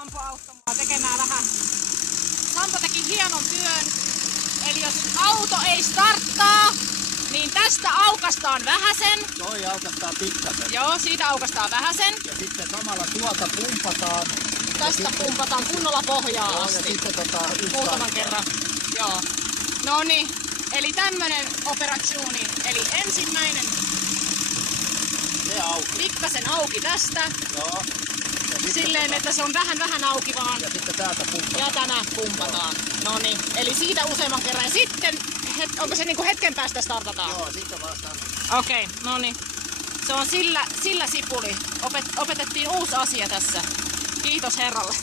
Sampo auttoi mua tekemään vähän. Sampo teki hienon työn. Eli jos auto ei starttaa, niin tästä aukastaan vähäsen. Toi aukastaa pikkasen. Joo, siitä aukastaa vähäsen. Ja sitten samalla tuolta pumpataan. Tästä pumpataan kunnolla pohjaa Joo, asti. ja sitten Muutaman kerran. Joo. No niin, eli tämmönen operatsuuni. Eli ensimmäinen se auki. pikkasen auki tästä. Joo. Silleen, että se on vähän auki vaan. Ja sitten täältä pumpataan. Ja tänä pumpataan. No niin, eli siitä useamman kerran. Ja sitten, onko se niinku hetken päästä startataan? Joo, sitten vastaan. Okei, no niin. Se on sillä sipuli. Opetettiin uusi asia tässä. Kiitos herralle.